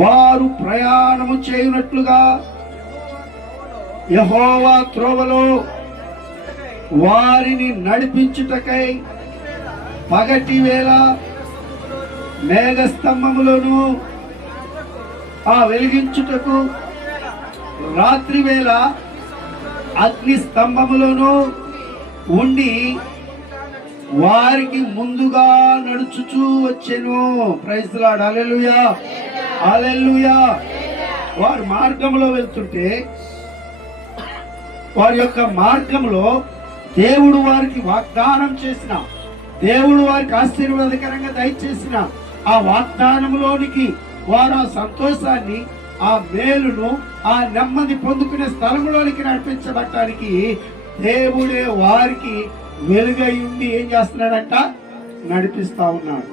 వారు ప్రయాణము చేయునట్లుగా యెహోవా త్రోవలో వారిని నడిపించుటకై పగటి వేళ మేఘస్తంభములను వెలిగించుటకు, రాత్రి వేళ అగ్ని స్తంభములను ఉండి వారికి ముందుగా నడుచుచూ వచ్చెను. Praise the Lord. Hallelujah, hallelujah. వారు మార్గంలో వెళ్తుంటే వారి యొక్క మార్గంలో దేవుడు వారికి వాగ్దానం చేసిన, దేవుడు వారికి ఆశీర్వాదకరంగా దయచేసిన ఆ వాగ్దానంలోనికి వారు ఆ సంతోషాన్ని, ఆ మేలును, ఆ నెమ్మది పొందుకునే స్థలంలోనికి నడిపించబడటానికి దేవుడే వారికి వెలుగై ఉండి ఏం చేస్తున్నాడంట? నడిపిస్తా ఉన్నాడు.